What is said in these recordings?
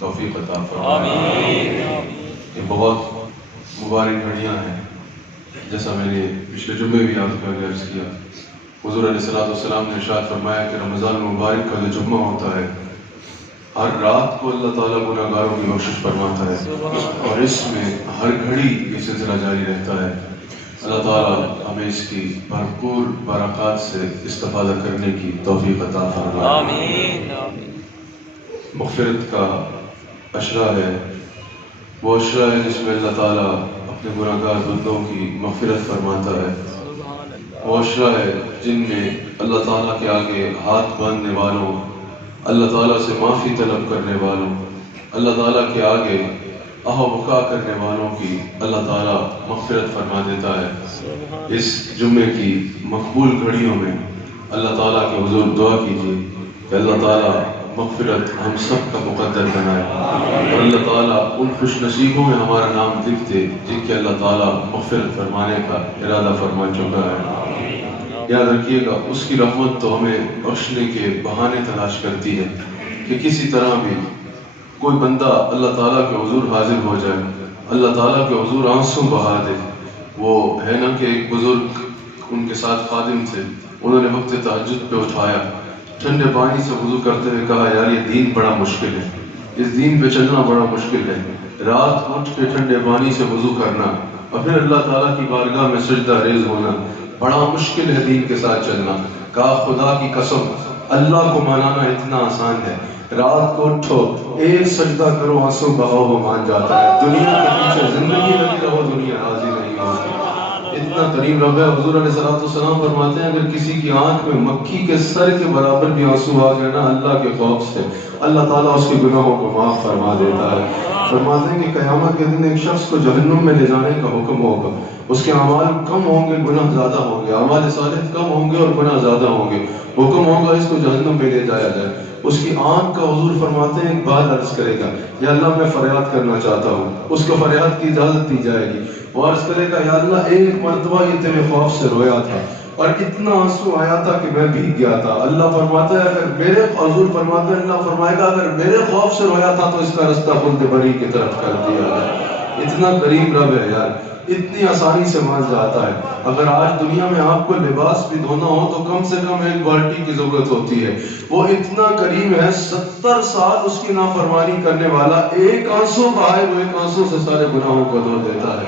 توفیق عطا فرمائے۔ یہ بہت مبارک گھڑیاں ہیں، جیسا میں نے پچھلے جمعے بھی آپ کو عرض کیا، حضور علیہ السلام نے ارشاد فرمایا کہ رمضان المبارک کا جو جمعہ ہوتا ہے، ہر رات کو اللہ تعالیٰ گناہگاروں کی بخشش فرماتا ہے، اور اس میں ہر گھڑی یہ سلسلہ جاری رہتا ہے۔ اللہ تعالیٰ ہمیں اس کی بھرپور برکات سے استفادہ کرنے کی توفیق عطا فرمائے۔ آمین۔ مغفرت کا عشرہ ہے، وہ عشرہ ہے جس میں اللہ تعالیٰ اپنے گناہگار بندوں کی مغفرت فرماتا ہے۔ وہ عشرہ ہے جن میں اللہ تعالیٰ کے آگے ہاتھ باندھنے والوں، اللہ تعالیٰ سے معافی طلب کرنے والوں، اللہ تعالیٰ کے آگے آہ و بکا کرنے والوں کی اللہ تعالیٰ مغفرت فرما دیتا ہے۔ اس جمعے کی مقبول گھڑیوں میں اللہ تعالیٰ کے حضور دعا کیجیے کہ اللہ تعالیٰ مغفرت ہم سب کا مقدر بنائے، اور اللہ تعالیٰ ان خوش نصیبوں میں ہمارا نام لکھ دے جن کے اللہ تعالیٰ مغفرت فرمانے کا ارادہ فرما چکا ہے۔ یاد رکھیے گا، اس کی رحمت تو ہمیں بخشنے کے بہانے تلاش کرتی ہے کہ کسی طرح بھی کوئی بندہ اللہ تعالیٰ کے حضور حاضر ہو جائے، اللہ تعالیٰ کے حضور آنسو بہا دے۔ وہ ہے نا کہ ایک بزرگ ان کے ساتھ خادم تھے، انہوں نے وقت تہجد پہ اٹھایا، ٹھنڈے پانی سے وضو کرتے ہوئے کہا یار یہ دین بڑا مشکل ہے، اس دین پہ چلنا بڑا مشکل ہے، رات اٹھ کے ٹھنڈے پانی سے وضو کرنا اور پھر اللہ تعالیٰ کی بارگاہ میں سجدہ ریز ہونا بڑا مشکل ہے دین کے ساتھ چلنا۔ کہا خدا کی قسم اللہ کو منانا اتنا آسان ہے، رات کو اٹھو ایک سجدہ کرو آنسو بہاؤ وہ مان جاتا ہے، دنیا کے پیچھے زندگی لگی رہو دنیا راضی نہیں ہوگی۔ اتنا قریب رب ہے۔ حضور علیہ السلام فرماتے ہیں اگر کسی کی آنکھ میں مکھی کے سر کے برابر بھی آنسو آ گئے نا اللہ کے خوف سے، اللہ تعالیٰ اس کے گناہوں کو معاف فرما دیتا ہے۔ فرماتے ہیں کہ قیامت کے دن ایک شخص کو جہنم میں لے جانے کا حکم ہوگا، اس کے اعمال کم ہوں گے گناہ زیادہ ہوں گے، اعمال صالح کم ہوں گے اور گناہ زیادہ ہوں گے، حکم ہوگا اس کو جہنم میں لے جایا جائے۔ اس کی آنکھ کا حضور فرماتے ہیں ایک بات عرض کرے گا یا اللہ میں فریاد کرنا چاہتا ہوں، اس کو فریاد کی اجازت دی جائے گی، وہ عرض کرے گا یا اللہ ایک مرتبہ یہ تیرے خوف سے رویا تھا اور اتنا آنسو آیا تھا کہ میں بھیگ گیا تھا۔ اللہ فرماتا ہے اگر میرے حضور فرماتے ہیں اللہ فرمائے گا اگر میرے خوف سے رویا تھا تو اس کا رستہ خلد بری کی طرف کر دیا ہے۔ اتنا قریب رب ہے یار، اتنی آسانی سے مان جاتا ہے۔ اگر آج دنیا میں آپ کو لباس بھی دھونا ہو تو کم سے کم ایک بالٹی کی ضرورت ہوتی ہے، وہ اتنا قریب ہے، 70 سال اس کی نافرمانی کرنے والا ایک آنسو بہائے وہ ایک آنسو سے سارے گناہوں کو دھو دیتا ہے۔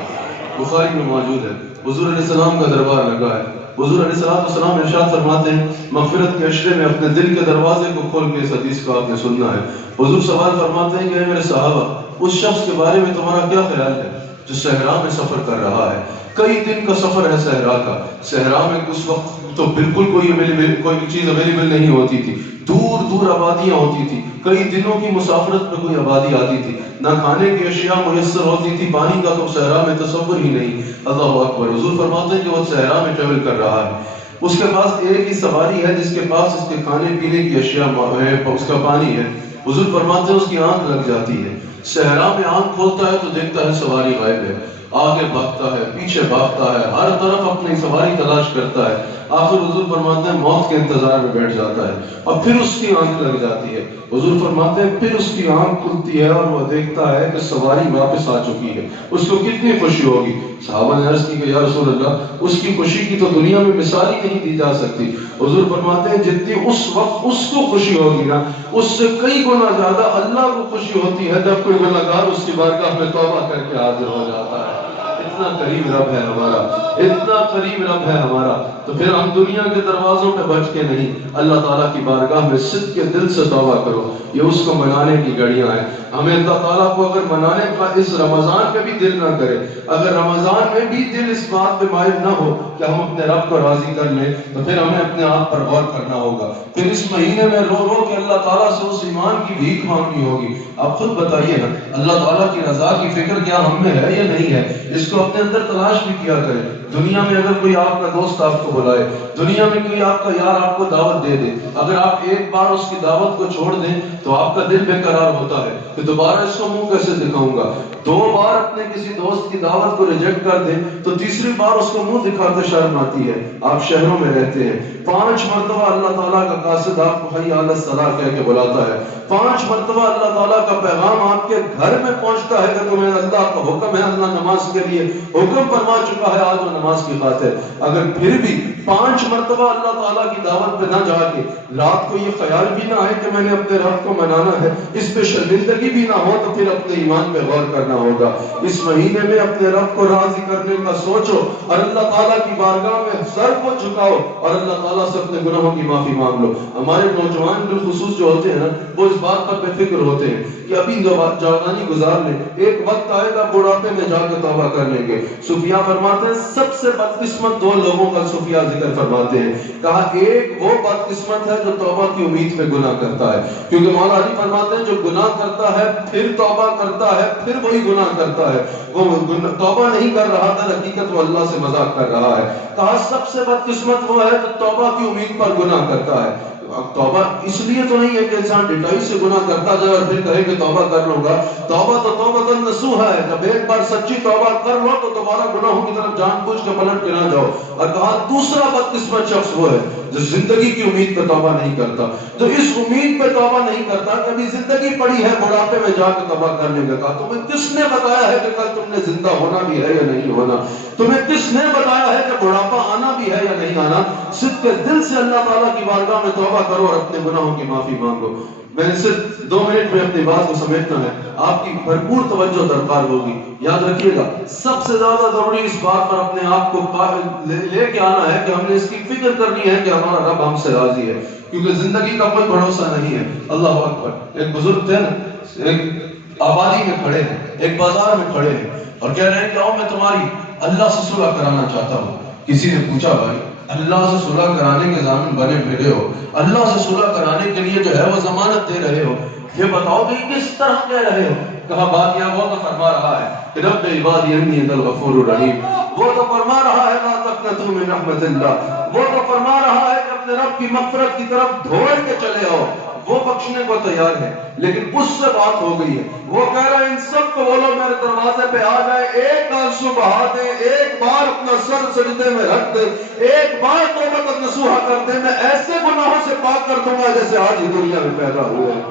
بخاری میں موجود ہے، حضور علیہ السلام کا دربار لگا ہے، حضور علیہ السلام ارشاد فرماتے ہیں مغفرت کے عشرے میں اپنے دل کے دروازے کو کھول کے اس حدیث کو آپ نے سننا ہے۔ حضور سوال فرماتے ہیں کہ اے میرے صحابہ اس شخص کے بارے میں تمہارا کیا خیال ہے جو صحرا میں سفر کر رہا ہے، کئی دن کا سفر ہے صحرا کا، صحرا میں اس وقت تو بالکل کوئی چیز اویلیبل نہیں ہوتی تھی، دور دور آبادیاں ہوتی تھی، کئی دنوں کی مسافرت میں کوئی آبادی آتی تھی، نہ کھانے کی اشیاء میسر ہوتی تھی، پانی کا تو صحرا میں تصور ہی نہیں۔ اللہ اکبر، حضور فرماتے ہیں کہ وہ صحرا میں ٹریول کر رہا ہے، اس کے پاس ایک ہی سواری ہے جس کے پاس اس کے کھانے پینے کی اشیاء ہے، اس کا پانی ہے۔ حضور فرماتے ہیں اس کی آنکھ لگ جاتی ہے، صحرا میں آنکھ کھولتا ہے تو دیکھتا ہے سواری غائب ہے، آگے بھاگتا ہے پیچھے بھاگتا ہے، ہر طرف اپنی سواری تلاش کرتا ہے، آخر حضور فرماتے ہیں موت کے انتظار میں بیٹھ جاتا ہے اور پھر اس کی آنکھ لگ جاتی ہے۔ حضور فرماتے ہیں پھر اس کی آنکھ کھلتی ہے اور وہ دیکھتا ہے کہ سواری واپس آ چکی ہے، اس کو کتنی خوشی ہوگی۔ صحابہ نے عرض کی کہ یا رسول اللہ اس کی خوشی کی تو دنیا میں مثال ہی نہیں دی جا سکتی۔ حضور فرماتے ہیں جتنی اس وقت اس کو خوشی ہوگی نا اس سے کئی گنا زیادہ اللہ کو خوشی ہوتی ہے جب کوئی گنہگار اس کی بارگاہ میں توبہ کر کے حاضر ہو جاتا ہے۔ اتنا قریب رب ہے ہمارا، اتنا قریب رب ہے ہمارا، تو پھر ہم دنیا کے دروازوں پہ بچ کے نہیں، اللہ تعالیٰ کی بارگاہ میں صدق کے دل سے توبہ کرو، یہ اس کو منانے کی گھڑیاں ہیں۔ ہمیں اللہ تعالیٰ کو اگر منانے کا اس رمضان میں بھی دل نہ کرے، اگر رمضان میں بھی دل اس بات پہ مائل نہ ہو کہ ہم اپنے رب کو راضی کر لیں، تو پھر ہمیں اپنے آپ پر غور کرنا ہوگا، پھر اس مہینے میں رو رو کے اللہ تعالیٰ سے اس ایمان کی بھیک مانگنی ہوگی۔ آپ خود بتائیے نا، اللہ تعالیٰ کی رضا کی فکر کیا ہم میں ہے یا نہیں ہے؟ اس کو اپنے اندر تلاش بھی کیا کریں۔ دنیا میں اگر کوئی آپ کا دوست آپ کو بلائے. دنیا میں کوئی آپ کا یار آپ کو دعوت دے دے, اگر آپ ایک بار اس کی دعوت کو چھوڑ دیں تو آپ کا دل بے قرار ہوتا ہے کہ دوبارہ اس کو منہ کیسے دکھاؤں گا. 2 بار اپنے کسی دوست کی دعوت کو ریجیکٹ کر دیں تو تیسری بار اس کو منہ دکھاتے شرم آتی ہے. آپ شہروں میں رہتے ہیں, 5 مرتبہ اللہ تعالیٰ کا قاصد آپ کو حی علی الصلاۃ کہہ کے بلاتا ہے. 5 مرتبہ اللہ تعالیٰ کا پیغام آپ کے گھر میں پہنچتا ہے کہ تمہیں اللہ کا حکم ہے, اللہ نماز کے لیے حکم فرما چکا ہے, آج وہ نماز کی بات ہے. اگر پھر بھی 5 مرتبہ اللہ تعالیٰ کی دعوت پہ نہ جا کے رات کو یہ خیال بھی نہ آئے کہ میں نے اپنے رب کو منانا ہے, اس پہ شرمندگی بھی نہ ہو, تو پھر اپنے ایمان پہ غور کرنا ہوگا. اس مہینے میں اپنے رب کو راضی کرنے کا سوچو اور اللہ تعالیٰ کی بارگاہ میں سر کو جھکاؤ اور اللہ تعالیٰ سے اپنے گناہوں کی معافی مانگ لو. ہمارے نوجوان بالخصوص جو ہوتے ہیں نا, وہ اس بات پر بے فکر ہوتے ہیں کہ ابھی جوانی گزار لیں, ایک وقت آئے گا بڑھاپے میں جا کے توبہ کر لیں گے. صوفیاء فرماتے ہیں سب سے بدقسمت 2 لوگوں کا صوفیاء ذکر فرماتے ہیں. کہا ایک وہ بدقسمت ہے جو توبہ کی امید پہ گناہ کرتا ہے, کیونکہ مولا علی فرماتے ہیں جو گناہ کرتا ہے پھر توبہ کرتا ہے پھر وہی گناہ کرتا ہے, وہ توبہ نہیں کر رہا تھا, حقیقت وہ اللہ سے مذاق کر رہا ہے. کہا سب سے بدقسمت وہ ہے جو توبہ کی امید پر گناہ کرتا ہے. توبہ اس لیے تو نہیں ہے کہ انسان ڈٹائی سے گناہ کرتا جائے اور پھر کہے کہ توبہ کر لوں گا. توبہ تو توبہ نصوحہ ہے, جب ایک بار سچی توبہ کر لو تو دوبارہ گناہوں کی طرف جان بوجھ کے پلٹ کے نہ جاؤ. اور کہا دوسرا بدقسمت شخص وہ ہے جو زندگی کی امید پہ توبہ نہیں کرتا, جو اس امید پہ توبہ نہیں کرتا کہ ابھی زندگی پڑی ہے بڑھاپے میں جا کے توبہ کرنے کا. کہا تمہیں کس نے بتایا ہے کہ کل تم نے زندہ ہونا بھی ہے یا نہیں ہونا؟ تمہیں کس نے بتایا ہے کہ بڑھاپا آنا بھی ہے یا نہیں آنا؟ صدق دل سے اللہ تعالیٰ کی بارگاہ میں توبہ کرو اور اپنے گناہوں کی معافی مانگو. میں نے صرف 2 منٹ میں اپنی بات کو سمیٹنا ہے, آپ کی بھرپور توجہ درکار ہوگی. یاد رکھیے گا سب سے زیادہ ضروری اس بات پر اپنے آپ کو لے کے آنا ہے کہ ہم نے اس کی فکر کرنی ہے کہ ہمارا رب ہم سے راضی ہے, کیونکہ زندگی کا کوئی بھروسہ نہیں ہے. اللہ اکبر. ایک بزرگ تھے نا, ایک آبادی میں کھڑے ہیں, ایک بازار میں کھڑے ہیں اور کہہ رہے ہیں کہ آؤ میں تمہاری اللہ سے صلح کرانا چاہتا ہوں. کسی نے پوچھا بھائی اللہ سے صلح کرانے کے ضامن بنے پھرے ہو, اللہ سے صلح کرانے کے لیے جو ہے وہ ضمانت دے رہے ہو, یہ بتاؤ کہ کس طرح کہہ رہے ہو؟ کہا بات یہ وہ تو فرما رہا ہے کہ رب عبادی انی انت الغفور الرحیم, وہ تو فرما رہا ہے لا تقنطوا من رحمت اللہ, وہ تو فرما رہا ہے کہ اپنے رب کی مغفرت کی طرف دوڑ کے چلے آؤ, وہ بخشنے کو تیار ہے. لیکن اس سے بات ہو گئی ہے, وہ کہہ رہا ہے ان سب کو بولو میرے دروازے پہ آ جائے, ایک آنسو بہا دے, ایک بار اپنا سر سجدے میں رکھ دے, ایک بار توبہ نصوحہ کر دے, میں ایسے گناہوں سے پاک کر دوں گا جیسے آج ہی دنیا میں پیدا ہوئے ہیں.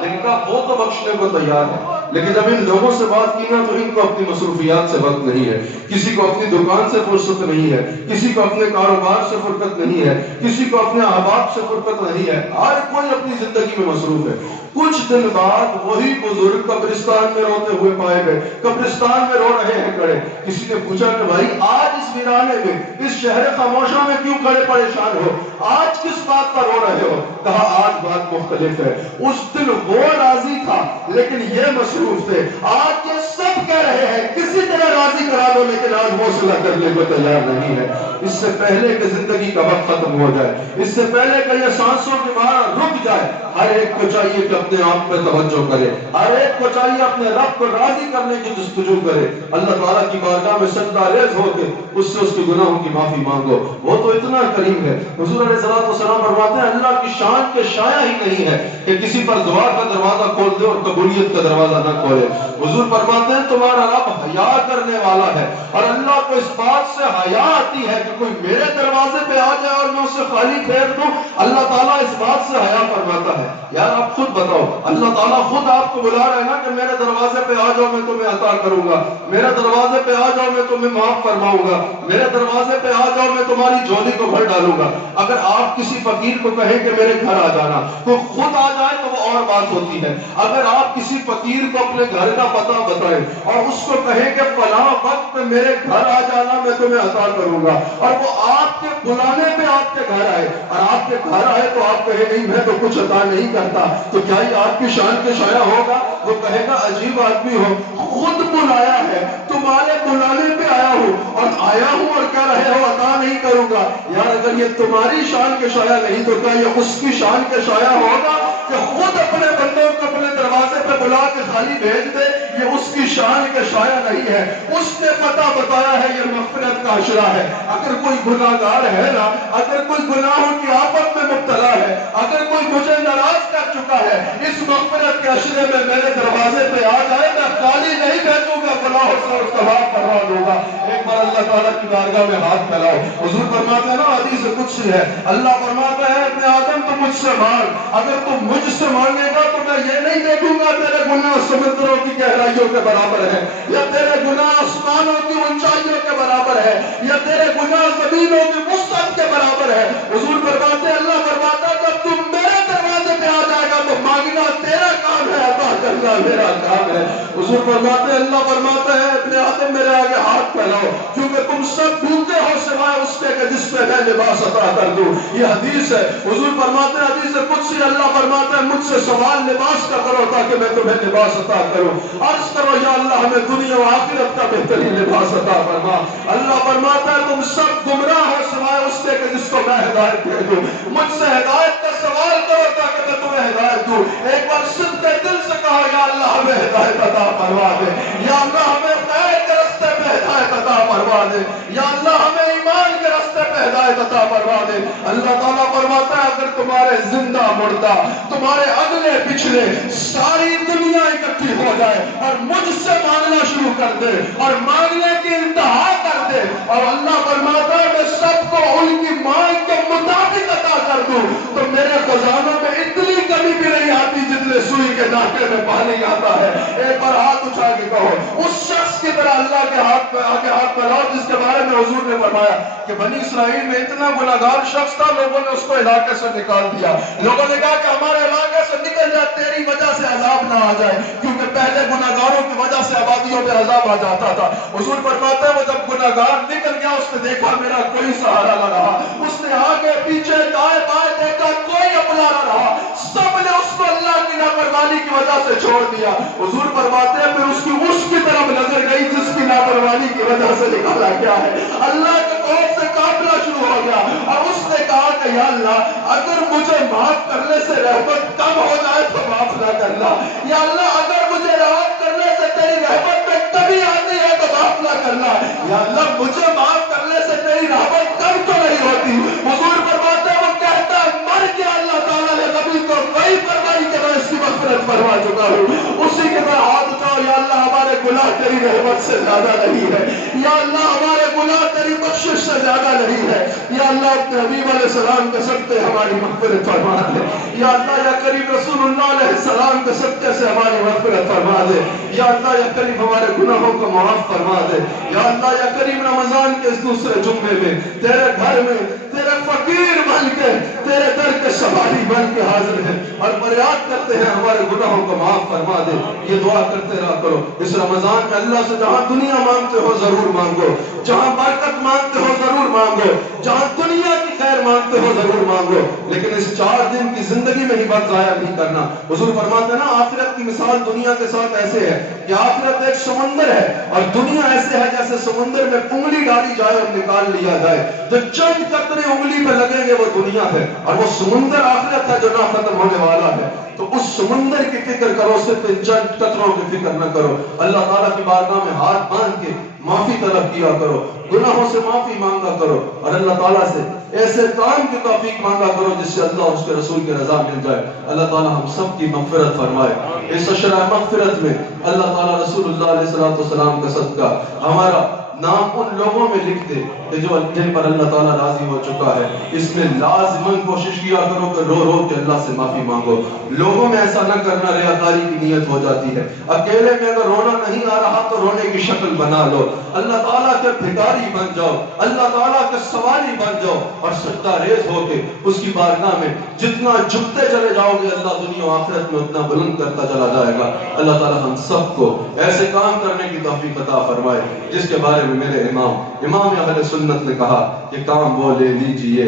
لیکن کہا وہ تو بخشنے کو تیار ہے. لیکن جب ان لوگوں سے بات کی نا تو ان کو اپنی مصروفیات سے وقت نہیں ہے, کسی کو اپنی دکان سے فرصت نہیں ہے, کسی کو اپنے کاروبار سے فرصت نہیں ہے, کسی کو اپنے احباب سے فرصت نہیں ہے, ہر کوئی اپنی زندگی میں مصروف ہے. کچھ دن بعد وہی بزرگ قبرستان میں روتے ہوئے پائے گئے, قبرستان میں رو رہے ہیں کھڑے. کسی نے پوچھا کہ بھائی آج اس ویرانے میں, اس شہر خاموشہ میں کیوں کھڑے پریشان ہو, آج کس بات پر رو رہے ہو؟ کہا آج بات مختلف ہے. اس دن وہ راضی تھا لیکن یہ مصروف تھے, آج یہ سب کہہ رہے ہیں کسی طرح راضی کرا دو, لیکن آج وہ صلح کرنے کو تیار نہیں ہے. اس سے پہلے کہ زندگی کا وقت ختم ہو جائے, اس سے پہلے کہ یہ سانسوں کی مارا رک جائے, ہر ایک کو چاہیے کہ اپنے آپ پہ توجہ کرے, ہر ایک کو چاہیے اپنے رب کو راضی کرنے کی جستجو کرے, اللہ تعالیٰ کی بارگاہ میں سجدہ ریز ہو کے اس سے اس کے گناہوں کی معافی مانگو. وہ تو اتنا کریم ہے. حضور علیہ السلام فرماتے ہیں اللہ کی شان کے شایع ہی نہیں ہے کہ کسی پر دعا کا دروازہ کھول دے اور قبولیت کا دروازہ نہ کھولے. حضور فرماتے ہیں تمہارا رب حیا کرنے والا ہے, اور اللہ کو اس بات سے حیا آتی ہے کہ کوئی میرے دروازے پہ آ جائے اور میں اسے خالی پھیر دوں. اللہ تعالیٰ اس بات سے حیا فرماتا ہے. یار آپ خود بتاؤ, اللہ تعالیٰ خود آپ کو بلا رہا ہے نا کہ میرے دروازے پہ آ جاؤ میں تمہیں عطا کروں گا, میرے دروازے پہ آ جاؤ میں تمہیں معاف فرماؤں گا, میرے دروازے پہ آ جاؤ میں تمہاری جھولی کو بھر ڈالوں گا. اگر آپ کسی فقیر کو کہیں کہ میرے گھر آ جانا تو خود آ جائے تو وہ اور بات ہوتی ہے. اگر آپ کسی فقیر کو اپنے گھر کا پتہ بتائیں اور اس کو کہیں کہ فلاں وقت میرے گھر آ جانا میں تمہیں عطا کروں گا, اور وہ آپ کے بلانے پہ آپ کے گھر آئے اور آپ کے گھر آئے تو آپ کہیں نہیں میں تو کچھ عطا نہیں کرتا, تو کیا یہ آپ کی شان کے شایع ہوگا؟ وہ کہے گا عجیب آدمی ہو, خود بلایا ہے, تمہارے بلانے پہ آیا ہوں اور آیا ہوں اور کہہ رہے ہو عطا نہیں کروں گا. یار اگر یہ تمہاری شان کے شایع نہیں تو کیا یہ اس کی شان کے شایع ہوگا کہ خود اپنے بندوں کو اپنے دروازے پہ بلا کے خالی بھیج دے؟ یہ اس کی شان کا شایع نہیں ہے. اس نے پتہ بتایا ہے یہ مغفرت کا عشرہ ہے. اگر کوئی گناہگار ہے نا، اگر کوئی گناہوں کی آفت میں مبتلا ہے، اگر کوئی مجھے ناراض کر چکا ہے، اس مغفرت کے عشرے میں میرے دروازے پہ آ جائے، میں خالی نہیں بھیجوں گا، گناہوں سے اس کا معاف کروا دوں گا. ایک بار اللہ تعالیٰ کی بارگاہ میں ہاتھ پھیلاؤ. حضور فرماتے ہیں نا، حدیث قدسی ہے، اللہ فرماتا ہے ابن آدم تو مجھ سے مانگ، اگر تم مجھ سے مانگے گا تو میں یہ نہیں دیکھوں گا تیرے گناہ سمندروں کی گہرائیوں کے برابر ہے، یا تیرے گناہ آسمانوں کی اونچائیوں کے برابر ہے، یا تیرے گناہ زمینوں کی وسعت کے برابر ہے. حضور فرماتے ہیں، اللہ فرماتا ہے جب تم میرے دروازے پہ آ جائے گا تو مانگنا تیرا کام ہے، عطا کرنا میرا کام ہے. حضور فرماتے ہیں، اللہ فرماتا ہے ابن آدم میرے آگے ہاتھ پھیلاؤ، کیونکہ تم سب بھوکے ہو سوائے اس کے کہ جس پہ میں لباس عطا کر دوں. یہ حدیث ہے. حضور فرماتے ہیں حدیث قدسی، اللہ فرماتا ہے مجھ سے سوال لباس کا کرو تاکہ میں تمہیں لباس عطا کروں. عرض کرو یا اللہ ہمیں دنیا و آخرت کا بہترین لباس عطا فرما. اللہ فرماتا ہے تم سب گمراہ ہو سوائے اس کے کہ جس کو میں ہدایت دے دوں. مجھ سے ہدایت کا سوال کرو تاکہ میں تمہیں ہدایت دوں. ایک بار صدق دل سے کہو یا اللہ ہمیں ہدایت عطا فرما دے، یا اللہ ہمیں خیر کے راستے پہ ہدایت عطا فرما دے، یا اللہ ہمیں ایمان کے راستے پہ ہدایت عطا فرما دے. اللہ تعالیٰ فرماتا ہے اگر تمہارے زندہ مردہ، تمہارے اگلے پچھلے، ساری دنیا اکٹھی ہو جائے اور مجھ سے مانگنا شروع کر دے اور مانگنے کی انتہا کر دے، اور اللہ فرماتا ہے میں سب کو ان کی مانگ کے مطابق عطا کر دوں، تو میرے خزانوں میں اتنی کمی بھی نہیں آتی جتنے سوئی کے ناکے میں پانی آتا ہے. ایک بار ہاتھ اٹھا کے کہو اس شخص کی طرح اللہ کے ہاتھ پہ آگے ہاتھ پھیلاؤ جس کے بارے میں حضور نے فرمایا کہ بنی اسرائیل میں اتنا گناہگار شخص تھا، لوگوں نے اس کو علاقے سے نکال دیا. لوگوں نے کہا کہ ہمارے علاقے سے نکل جائے، تیری وجہ سے عذاب نہ آ جائے، کیونکہ پہلے گناہگاروں کی وجہ سے آبادیوں پہ عذاب آ جاتا تھا. حضور فرماتا ہے وہ جب گناہگار نکل گیا اس نے دیکھا میرا کوئی سہارا نہ رہا، اس نے آگے پیچھے دائیں بائیں دیکھا کوئی اپنا نہ رہا، سب نے اس کو اللہ کی نافرمانی کی وجہ سے چھوڑ دیا. حضور فرماتے ہیں پھر اس کی طرف نظر گئی جس کی نافرمانی کی وجہ سے نکالا گیا ہے. اللہ کے خوف سے کانپنا شروع ہو گیا اور اس نے کہا کہ یا اللہ اگر مجھے معاف کرنے سے رحمت کم ہو جائے تو معاف نہ کرنا، یا اللہ اگر مجھے رحمت کرنے سے تیری رحمت میں کمی آتی ہے تو معاف نہ کرنا، یا اللہ مجھے معاف کرنے سے تیری رحمت کم تو نہیں ہوتی. حضور فرماتے ہیں وہ کہتا ہے مر گیا اللہ تعالیٰ نے کبھی تو وہی فرمائی کہ میں اس کی مغفرت فرما چکا ہوں. اسی کے بعد ہاتھ اٹھاؤ، یا اللہ ہمارے گناہ تیری رحمت سے زیادہ نہیں ہے، یا اللہ ہمارے گناہ تیری بخشش سے زیادہ نہیں ہے، یا اللہ اپنے حبیب علیہ السلام کے صدقے ہماری مغفرت فرما دے، یا اللہ یا کریم رسول اللہ علیہ السلام کے صدقے سے ہماری مغفرت فرما دے، یا اللہ یا کریم ہمارے گناہوں کو معاف فرما دے، یا اللہ یا کریم رمضان کے اس دوسرے جمعے میں تیرے گھر میں تیرے فقیر بن کے تیرے در کے سواری بن کے حاضر ہیں اور فریاد کرتے ہیں ہمارے گناہوں کو معاف فرما دے. یہ دعا کرتے رہا کرو اس رمضان میں. اللہ سے جہاں دنیا مانگتے ہو ضرور مانگو، جہاں برکت مانگتے ہو ضرور مانگو، جہاں دنیا کی خیر مانگتے ہو ضرور مانگو، لیکن اس 4 دن کی زندگی میں ہی وقت ضائع نہیں کرنا. حضور فرماتے ہیں نا آخرت کی مثال دنیا کے ساتھ ایسے ہے کہ آخرت ایک سمندر ہے اور دنیا ایسے ہے جیسے سمندر میں انگلی ڈالی جائے اور نکال لیا جائے. جو چند قطرے انگلی پہ لگیں گے وہ دنیا ہے اور وہ سمندر آخرت ہے جو نہ ختم ہونے والا ہے. تو اس سمندر کی فکر کرو، صرف ان چند قطروں کی فکر نہ کرو. اللہ تعالیٰ کی بارگاہ میں ہاتھ باندھ کے معافی طلب کیا کرو، گناہوں سے معافی مانگا کرو اور اللہ تعالیٰ سے ایسے کام کی توفیق مانگا کرو جس سے اللہ اور اس کے رسول کی رضا مل جائے. اللہ تعالیٰ ہم سب کی مغفرت فرمائے. اس عشرہ مغفرت میں اللہ تعالیٰ رسول اللہ علیہ السلام کا صدقہ ہمارا نام ان لوگوں میں لکھ دے کہ جو جن پر اللہ تعالیٰ راضی ہو چکا ہے. اس میں لازماً کوشش کیا کرو کہ رو رو کے اللہ سے معافی مانگو. لوگوں میں ایسا نہ کرنا، ریاکاری کی نیت ہو جاتی ہے. اکیلے میں اگر رونا نہیں آ رہا تو رونے کی شکل بنا لو، اللہ تعالیٰ کے بھکاری بن جاؤ، اللہ تعالیٰ کے سوالی بن جاؤ اور سجدہ ریز ہو کے اس کی بارگاہ میں جتنا جھکتے چلے جاؤ گے اللہ دنیا و آخرت میں اتنا بلند کرتا چلا جائے گا. اللہ تعالیٰ ہم سب کو ایسے کام کرنے کی توفیق عطا فرمائے جس کے بارے میں میرے امام اہل سنت نے کہا کہ کام وہ لے لیجئے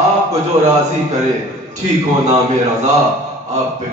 آپ کو جو راضی کرے، ٹھیک ہو نام رضا آپ پہ